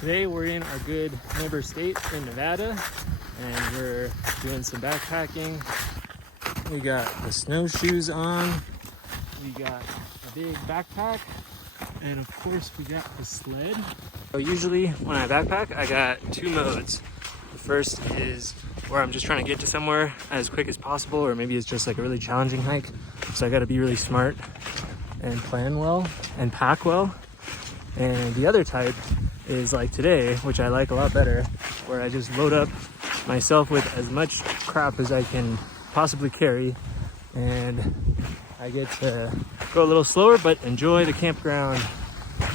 Today we're in our good neighbor state in Nevada, and we're doing some backpacking. We got the snowshoes on, we got a big backpack, and of course we got the sled. So usually when I backpack, I got two modes. The first is where I'm just trying to get to somewhere as quick as possible, or maybe it's just like a really challenging hike. So I gotta be really smart and plan well and pack well. And the other type is like today, which I like a lot better, where I just load up myself with as much crap as I can possibly carry, and I get to go a little slower but enjoy the campground.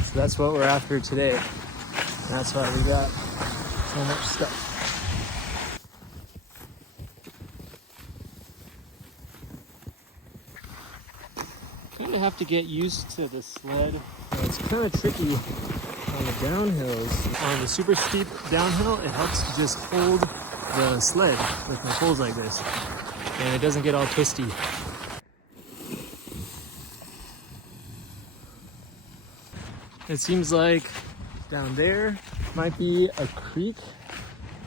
So that's what we're after today. And that's why we got so much stuff. Kind of have to get used to the sled. It's kind of tricky on the downhills. On the super steep downhill, it helps to just hold the sled with my poles like this, and it doesn't get all twisty. It seems like down there might be a creek,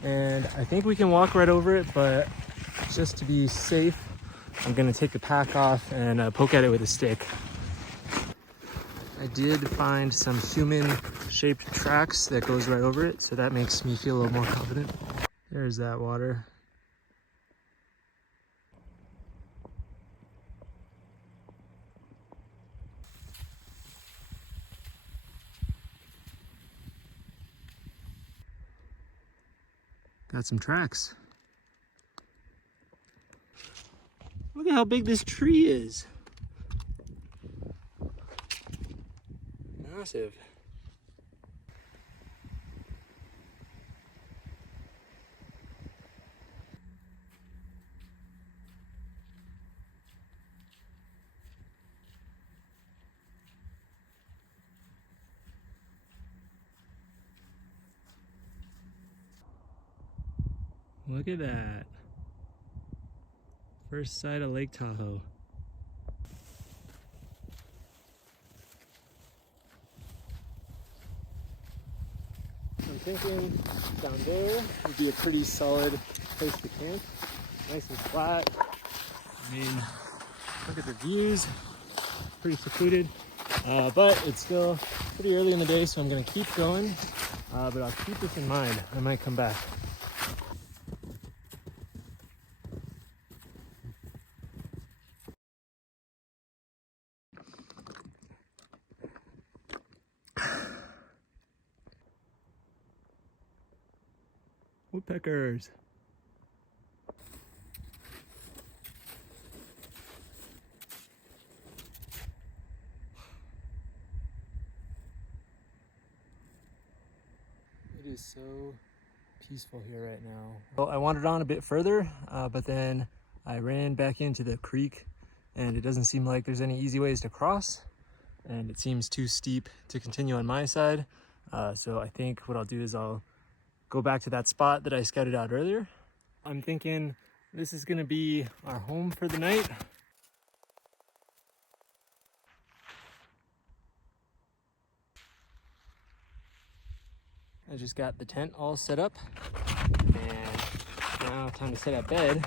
and I think we can walk right over it, but just to be safe, I'm gonna take the pack off and poke at it with a stick. I did find some human-shaped tracks that goes right over it, so that makes me feel a little more confident. There's that water. Got some tracks. Look at how big this tree is. Massive. Look at that. First sight of Lake Tahoe. I'm thinking down there would be a pretty solid place to camp. Nice and flat. I mean, look at the views. Pretty secluded. But it's still pretty early in the day, so I'm gonna keep going. But I'll keep this in mind. I might come back. Woodpeckers. It is so peaceful here right now. Well, I wandered on a bit further, but then I ran back into the creek, and it doesn't seem like there's any easy ways to cross, and it seems too steep to continue on my side. So I think what I'll do is I'll go back to that spot that I scouted out earlier. I'm thinking this is gonna be our home for the night. I just got the tent all set up, and now time to set up bed.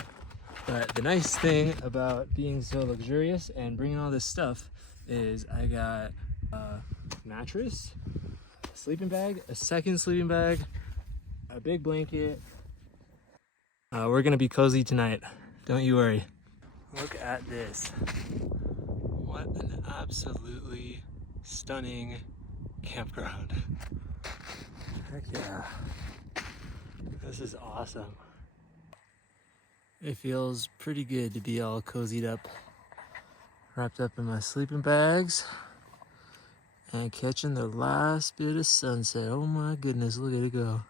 But the nice thing about being so luxurious and bringing all this stuff is I got a mattress, a sleeping bag, a second sleeping bag, a big blanket. We're gonna be cozy tonight, don't you worry. Look at this. What an absolutely stunning campground. Heck yeah. This is awesome. It feels pretty good to be all cozied up, wrapped up in my sleeping bags, and catching the last bit of sunset. Oh my goodness, look at it go.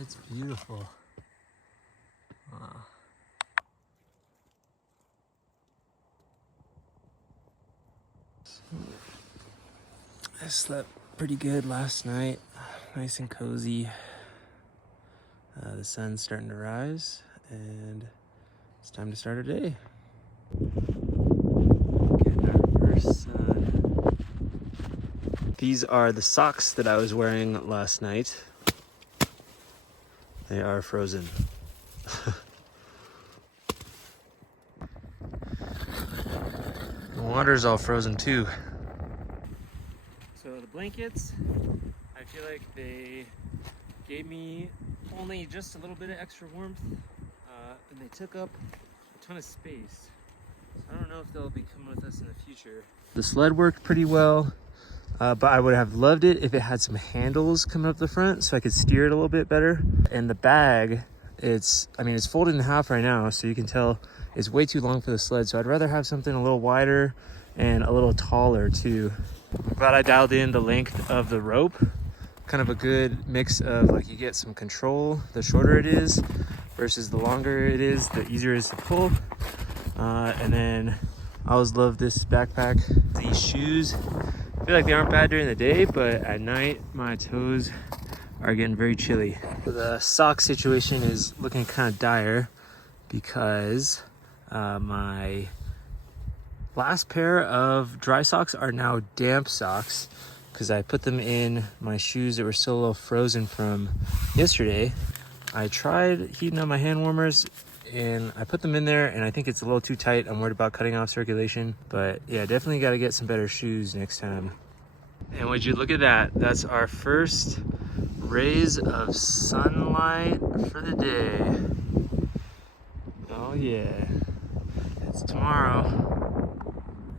It's beautiful. Wow. I slept pretty good last night, nice and cozy. The sun's starting to rise, and it's time to start our day. Getting our first sun. These are the socks that I was wearing last night. They are frozen. The water's all frozen too. So the blankets, I feel like they gave me only just a little bit of extra warmth, and they took up a ton of space. So I don't know if they'll be coming with us in the future. The sled worked pretty well, but I would have loved it if it had some handles coming up the front so I could steer it a little bit better. And the bag, it's folded in half right now, so you can tell it's way too long for the sled. So I'd rather have something a little wider and a little taller too. I'm glad I dialed in the length of the rope. Kind of a good mix of, like, you get some control the shorter it is versus the longer it is, the easier it is to pull. And then I always love this backpack. These shoes, I feel like they aren't bad during the day, but at night my toes are getting very chilly. The sock situation is looking kind of dire because my last pair of dry socks are now damp socks because I put them in my shoes that were still a little frozen from yesterday. I tried heating up my hand warmers and I put them in there, and I think it's a little too tight. I'm worried about cutting off circulation, but yeah, definitely got to get some better shoes next time. And would you look at that? That's our first rays of sunlight for the day. Oh yeah, it's tomorrow.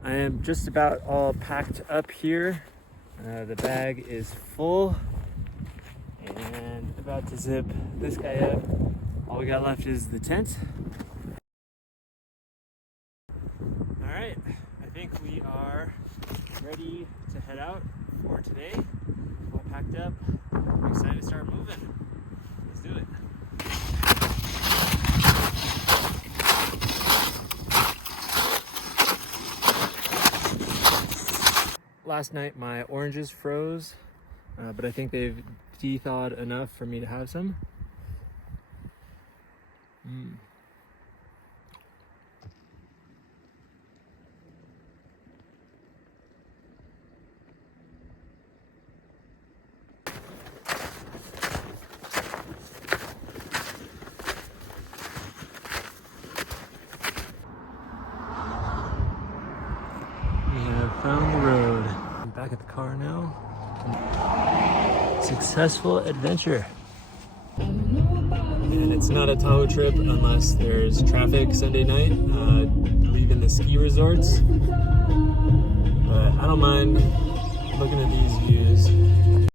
I am just about all packed up here. The bag is full and about to zip this guy up. All we got left is the tent. All right, I think we are ready to head out for today. All packed up. I'm excited to start moving. Let's do it. Last night my oranges froze, but I think they've de-thawed enough for me to have some. We have found the road. I'm back at the car now. Successful adventure. And it's not a Tahoe trip unless there's traffic Sunday night, leaving the ski resorts. But I don't mind looking at these views.